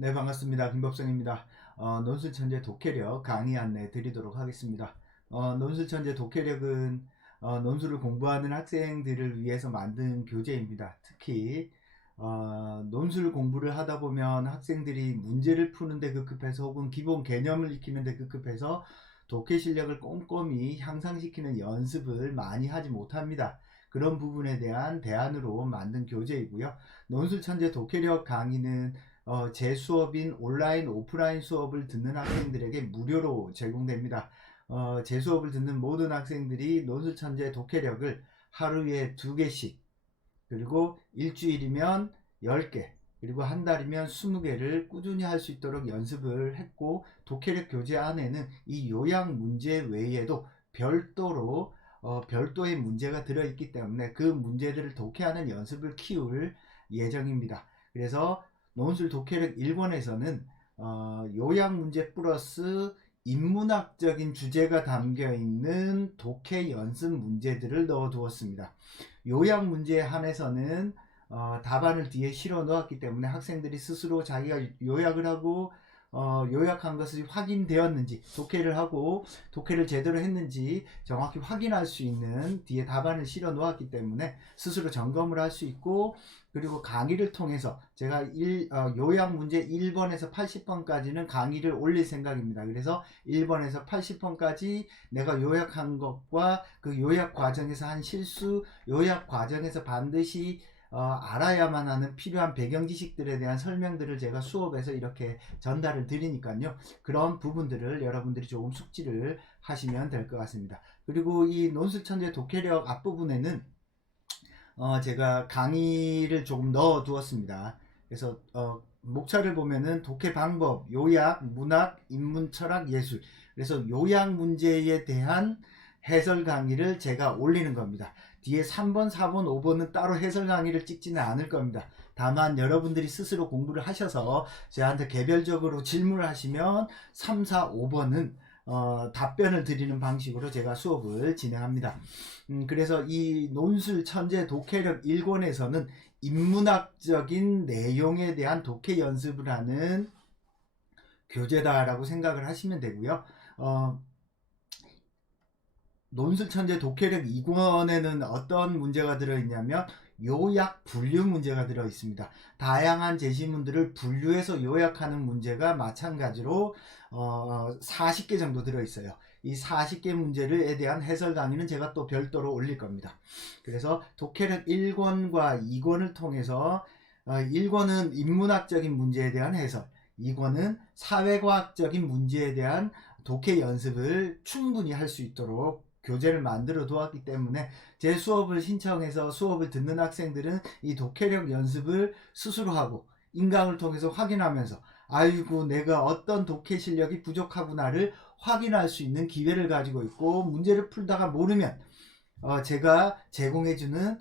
네, 반갑습니다. 김법성입니다. 논술천재 독해력 강의 안내 드리도록 하겠습니다. 논술천재 독해력은 논술을 공부하는 학생들을 위해서 만든 교재입니다. 특히 논술 공부를 하다 보면 학생들이 문제를 푸는데 급급해서 혹은 기본 개념을 익히는데 급급해서 독해 실력을 꼼꼼히 향상시키는 연습을 많이 하지 못합니다. 그런 부분에 대한 대안으로 만든 교재이고요. 논술천재 독해력 강의는 제 수업인 온라인 오프라인 수업을 듣는 학생들에게 무료로 제공됩니다. 제 수업을 듣는 모든 학생들이 논술천재 독해력을 하루에 2개씩, 그리고 일주일이면 10개, 그리고 한 달이면 20개를 꾸준히 할 수 있도록 연습을 했고, 독해력 교재 안에는 이 요약 문제 외에도 별도의 문제가 들어있기 때문에 그 문제들을 독해하는 연습을 키울 예정입니다. 그래서 논술 독해력 1권에서는 요약 문제 플러스 인문학적인 주제가 담겨있는 독해 연습 문제들을 넣어 두었습니다. 요약 문제에 한해서는 답안을 뒤에 실어 놓았기 때문에 학생들이 스스로 자기가 요약을 하고 요약한 것이 확인되었는지, 독해를 하고 독해를 제대로 했는지 정확히 확인할 수 있는 뒤에 답안을 실어 놓았기 때문에 스스로 점검을 할 수 있고, 그리고 강의를 통해서 제가 요약 문제 1번에서 80번까지는 강의를 올릴 생각입니다. 그래서 1번에서 80번까지 내가 요약한 것과 그 요약 과정에서 한 실수, 요약 과정에서 반드시 알아야만 하는 필요한 배경 지식들에 대한 설명들을 제가 수업에서 이렇게 전달을 드리니까요. 그런 부분들을 여러분들이 조금 숙지를 하시면 될 것 같습니다. 그리고 이 논술천재 독해력 앞부분에는 제가 강의를 조금 넣어 두었습니다. 그래서 목차를 보면은 독해 방법, 요약, 문학, 인문, 철학, 예술. 그래서 요약 문제에 대한 해설 강의를 제가 올리는 겁니다. 뒤에 3번, 4번, 5번은 따로 해설 강의를 찍지는 않을 겁니다. 다만 여러분들이 스스로 공부를 하셔서 저한테 개별적으로 질문을 하시면 3, 4, 5번은 답변을 드리는 방식으로 제가 수업을 진행합니다. 그래서 이 논술 천재 독해력 1권에서는 인문학적인 내용에 대한 독해 연습을 하는 교재다라고 생각을 하시면 되고요. 논술 천재 독해력 2권에는 어떤 문제가 들어있냐면 요약 분류 문제가 들어 있습니다. 다양한 제시문들을 분류해서 요약하는 문제가 마찬가지로 40개 정도 들어 있어요. 이 40개 문제에 대한 해설 강의는 제가 또 별도로 올릴 겁니다. 그래서 독해력 1권과 2권을 통해서 1권은 인문학적인 문제에 대한 해설, 2권은 사회과학적인 문제에 대한 독해 연습을 충분히 할 수 있도록 교재를 만들어 두었기 때문에 제 수업을 신청해서 수업을 듣는 학생들은 이 독해력 연습을 스스로 하고 인강을 통해서 확인하면서 아이고 내가 어떤 독해 실력이 부족하구나를 확인할 수 있는 기회를 가지고 있고, 문제를 풀다가 모르면 제가 제공해주는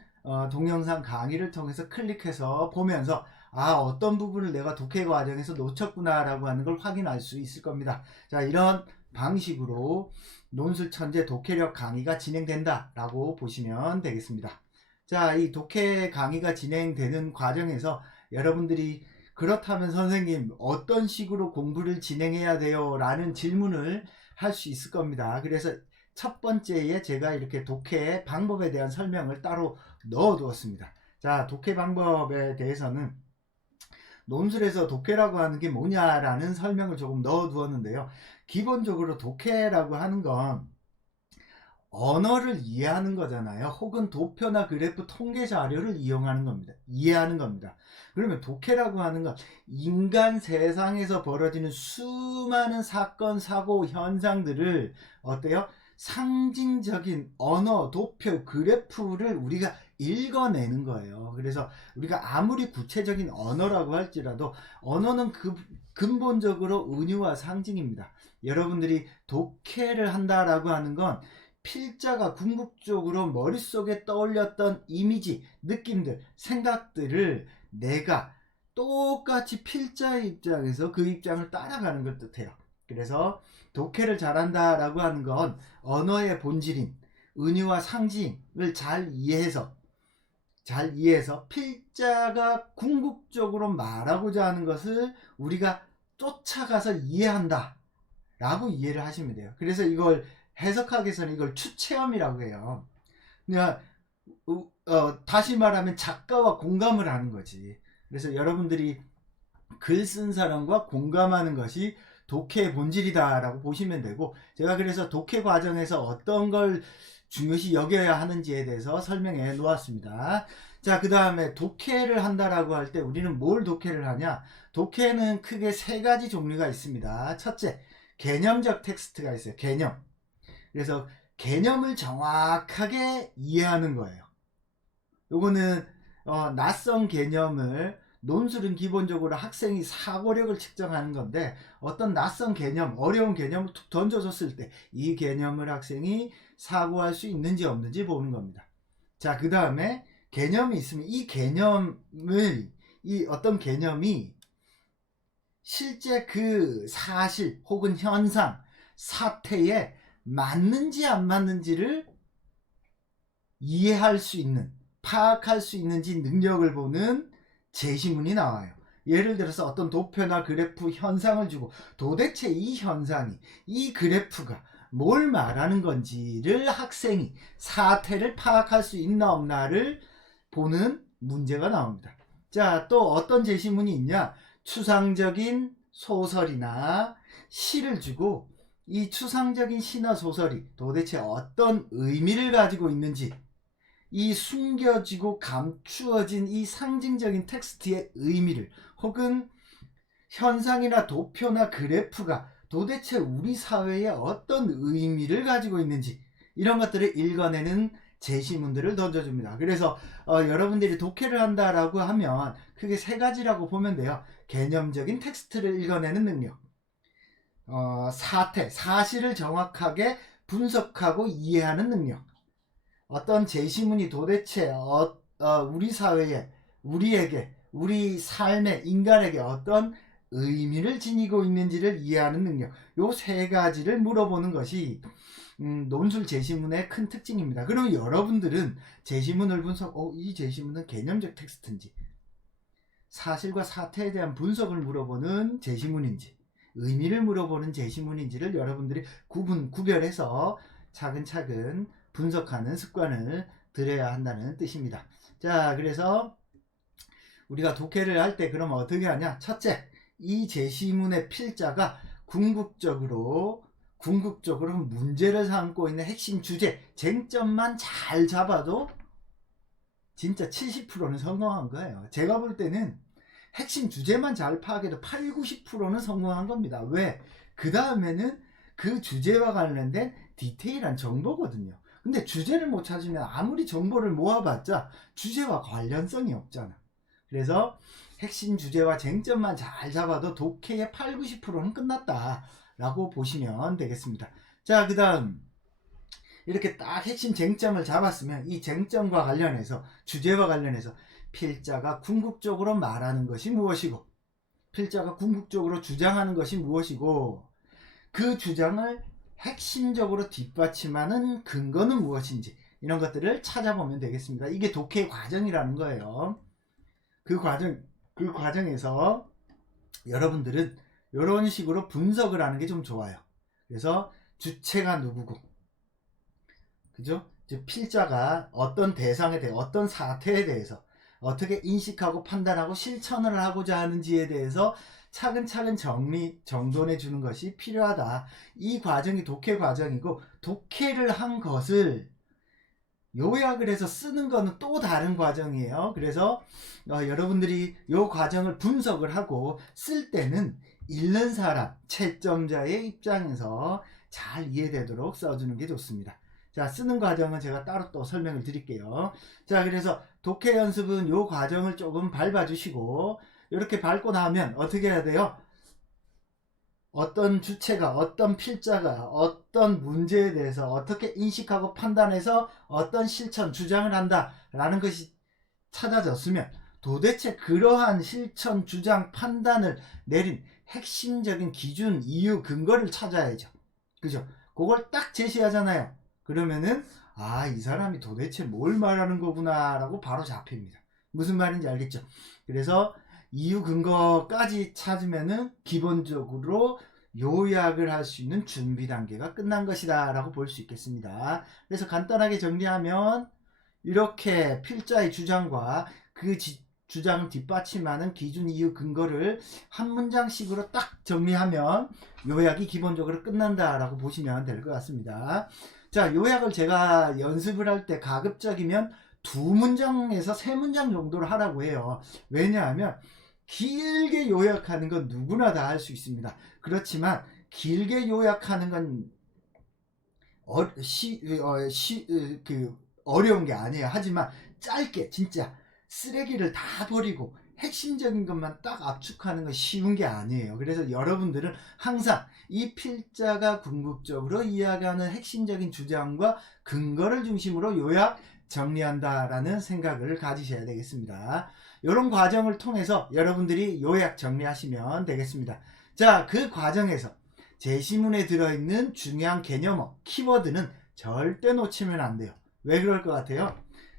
동영상 강의를 통해서 클릭해서 보면서 어떤 부분을 내가 독해 과정에서 놓쳤구나 라고 하는 걸 확인할 수 있을 겁니다. 자, 이런 방식으로 논술 천재 독해력 강의가 진행된다 라고 보시면 되겠습니다. 자, 이 독해 강의가 진행되는 과정에서 여러분들이 그렇다면 선생님 어떤 식으로 공부를 진행해야 돼요? 라는 질문을 할 수 있을 겁니다. 그래서 첫 번째에 제가 이렇게 독해 방법에 대한 설명을 따로 넣어 두었습니다. 자, 독해 방법에 대해서는 논술에서 독해라고 하는 게 뭐냐라는 설명을 조금 넣어 두었는데요. 기본적으로 독해라고 하는 건 언어를 이해하는 거잖아요. 혹은 도표나 그래프 통계 자료를 이용하는 겁니다. 이해하는 겁니다. 그러면 독해라고 하는 건 인간 세상에서 벌어지는 수많은 사건, 사고, 현상들을 어때요? 상징적인 언어, 도표, 그래프를 우리가 읽어내는 거예요. 그래서 우리가 아무리 구체적인 언어라고 할지라도 언어는 근본적으로 은유와 상징입니다. 여러분들이 독해를 한다라고 하는 건 필자가 궁극적으로 머릿속에 떠올렸던 이미지, 느낌들, 생각들을 내가 똑같이 필자의 입장에서 그 입장을 따라가는 걸 뜻해요. 그래서 독해를 잘한다라고 하는 건 언어의 본질인 은유와 상징을 잘 이해해서 잘 이해해서 필자가 궁극적으로 말하고자 하는 것을 우리가 쫓아가서 이해한다 라고 이해를 하시면 돼요. 그래서 이걸 해석하기 위해서는 이걸 추체험이라고 해요. 그냥 다시 말하면 작가와 공감을 하는 거지. 그래서 여러분들이 글 쓴 사람과 공감하는 것이 독해의 본질이다 라고 보시면 되고, 제가 그래서 독해 과정에서 어떤 걸 중요시 여겨야 하는지에 대해서 설명해 놓았습니다. 자, 그 다음에 독해를 한다라고 할 때 우리는 뭘 독해를 하냐? 독해는 크게 세 가지 종류가 있습니다. 첫째, 개념적 텍스트가 있어요. 개념. 그래서 개념을 정확하게 이해하는 거예요. 요거는 낯선 개념을, 논술은 기본적으로 학생이 사고력을 측정하는 건데, 어떤 낯선 개념, 어려운 개념을 툭 던져줬을 때 이 개념을 학생이 사고할 수 있는지 없는지 보는 겁니다. 자, 그 다음에 개념이 있으면 이 개념을, 이 어떤 개념이 실제 그 사실 혹은 현상, 사태에 맞는지 안 맞는지를 이해할 수 있는, 파악할 수 있는지 능력을 보는 제시문이 나와요. 예를 들어서 어떤 도표나 그래프 현상을 주고 도대체 이 현상이, 이 그래프가 뭘 말하는 건지를 학생이 사태를 파악할 수 있나 없나를 보는 문제가 나옵니다. 자, 또 어떤 제시문이 있냐? 추상적인 소설이나 시를 주고 이 추상적인 시나 소설이 도대체 어떤 의미를 가지고 있는지, 이 숨겨지고 감추어진 이 상징적인 텍스트의 의미를, 혹은 현상이나 도표나 그래프가 도대체 우리 사회에 어떤 의미를 가지고 있는지, 이런 것들을 읽어내는 제시문들을 던져줍니다. 그래서 여러분들이 독해를 한다라고 하면 크게 세 가지라고 보면 돼요. 개념적인 텍스트를 읽어내는 능력, 사태, 사실을 정확하게 분석하고 이해하는 능력, 어떤 제시문이 도대체 우리 사회에, 우리에게, 우리 삶에, 인간에게 어떤 의미를 지니고 있는지를 이해하는 능력, 요 세 가지를 물어보는 것이 논술 제시문의 큰 특징입니다. 그럼 여러분들은 제시문을 이 제시문은 개념적 텍스트인지, 사실과 사태에 대한 분석을 물어보는 제시문인지, 의미를 물어보는 제시문인지를 여러분들이 구별해서 차근차근 분석하는 습관을 들여야 한다는 뜻입니다. 자, 그래서 우리가 독해를 할 때 그럼 어떻게 하냐? 첫째, 이 제시문의 필자가 궁극적으로 문제를 삼고 있는 핵심 주제, 쟁점만 잘 잡아도 진짜 70%는 성공한 거예요. 제가 볼 때는 핵심 주제만 잘 파악해도 8, 90%는 성공한 겁니다. 왜? 그 다음에는 그 주제와 관련된 디테일한 정보거든요. 근데 주제를 못 찾으면 아무리 정보를 모아봤자 주제와 관련성이 없잖아. 그래서 핵심 주제와 쟁점만 잘 잡아도 독해의 8, 90%는 끝났다라고 보시면 되겠습니다. 자, 그 다음 이렇게 딱 핵심 쟁점을 잡았으면 이 쟁점과 관련해서, 주제와 관련해서 필자가 궁극적으로 말하는 것이 무엇이고, 필자가 궁극적으로 주장하는 것이 무엇이고, 그 주장을 핵심적으로 뒷받침하는 근거는 무엇인지, 이런 것들을 찾아보면 되겠습니다. 이게 독해의 과정이라는 거예요. 그 과정에서 여러분들은 이런 식으로 분석을 하는 게 좀 좋아요. 그래서 주체가 누구고, 그죠? 즉 필자가 어떤 대상에 대해, 어떤 사태에 대해서 어떻게 인식하고 판단하고 실천을 하고자 하는지에 대해서 차근차근 정돈해 주는 것이 필요하다. 이 과정이 독해 과정이고, 독해를 한 것을 요약을 해서 쓰는 거는 또 다른 과정이에요. 그래서 여러분들이 이 과정을 분석을 하고 쓸 때는 읽는 사람, 채점자의 입장에서 잘 이해되도록 써주는 게 좋습니다. 자, 쓰는 과정은 제가 따로 또 설명을 드릴게요. 자, 그래서 독해 연습은 이 과정을 조금 밟아주시고, 이렇게 밟고 나면 어떻게 해야 돼요? 어떤 주체가, 어떤 필자가 어떤 문제에 대해서 어떻게 인식하고 판단해서 어떤 실천, 주장을 한다라는 것이 찾아졌으면, 도대체 그러한 실천, 주장, 판단을 내린 핵심적인 기준, 이유, 근거를 찾아야죠. 그죠? 그걸 딱 제시하잖아요. 그러면은 아, 이 사람이 도대체 뭘 말하는 거구나 라고 바로 잡힙니다. 무슨 말인지 알겠죠? 그래서 이유 근거까지 찾으면은 기본적으로 요약을 할 수 있는 준비 단계가 끝난 것이다 라고 볼 수 있겠습니다. 그래서 간단하게 정리하면 이렇게 필자의 주장과 그 주장을 뒷받침하는 기준 이유 근거를 한 문장씩으로 딱 정리하면 요약이 기본적으로 끝난다 라고 보시면 될 것 같습니다. 자, 요약을 제가 연습을 할 때 가급적이면 2문장에서 3문장 정도를 하라고 해요. 왜냐하면 길게 요약하는 건 누구나 다 할 수 있습니다. 그렇지만 길게 요약하는 건 어려운 게 아니에요. 하지만 짧게 진짜 쓰레기를 다 버리고 핵심적인 것만 딱 압축하는 건 쉬운 게 아니에요. 그래서 여러분들은 항상 이 필자가 궁극적으로 이야기하는 핵심적인 주장과 근거를 중심으로 요약 정리한다라는 생각을 가지셔야 되겠습니다. 이런 과정을 통해서 여러분들이 요약 정리하시면 되겠습니다. 자, 그 과정에서 제시문에 들어있는 중요한 개념어, 키워드는 절대 놓치면 안 돼요. 왜 그럴 것 같아요?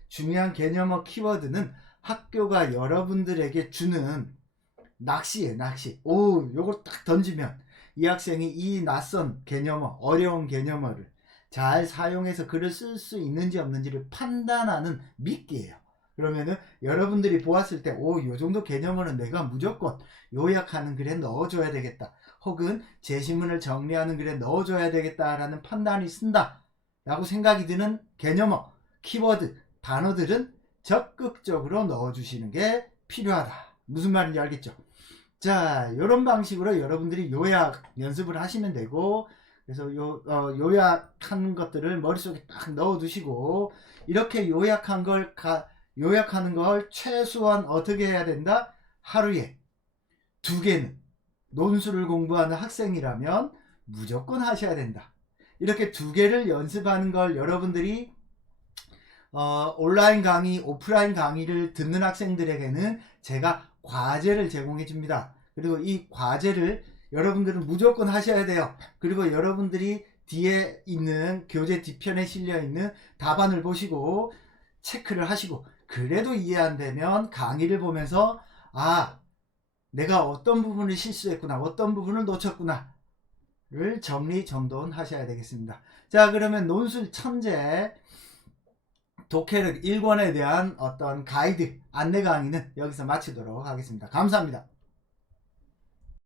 중요한 개념어, 키워드는 학교가 여러분들에게 주는 낚시예요, 낚시. 오, 요걸 딱 던지면 이 학생이 이 낯선 개념어, 어려운 개념어를 잘 사용해서 글을 쓸 수 있는지 없는지를 판단하는 미끼예요. 그러면은 여러분들이 보았을 때, 오, 요 정도 개념어는 내가 무조건 요약하는 글에 넣어줘야 되겠다. 혹은 제시문을 정리하는 글에 넣어줘야 되겠다라는 판단이 쓴다 라고 생각이 드는 개념어, 키워드, 단어들은 적극적으로 넣어주시는 게 필요하다. 무슨 말인지 알겠죠? 자, 이런 방식으로 여러분들이 요약 연습을 하시면 되고, 그래서 요약한 것들을 머릿속에 딱 넣어두시고, 이렇게 요약하는 걸 최소한 어떻게 해야 된다? 하루에 2개는 논술을 공부하는 학생이라면 무조건 하셔야 된다. 이렇게 2개를 연습하는 걸 여러분들이 온라인 강의, 오프라인 강의를 듣는 학생들에게는 제가 과제를 제공해 줍니다. 그리고 이 과제를 여러분들은 무조건 하셔야 돼요. 그리고 여러분들이 뒤에 있는 교재 뒤편에 실려 있는 답안을 보시고 체크를 하시고, 그래도 이해 안 되면 강의를 보면서 아, 내가 어떤 부분을 실수했구나, 어떤 부분을 놓쳤구나 를 정리정돈 하셔야 되겠습니다. 자, 그러면 논술 천재 독해력 1권에 대한 어떤 가이드 안내 강의는 여기서 마치도록 하겠습니다. 감사합니다.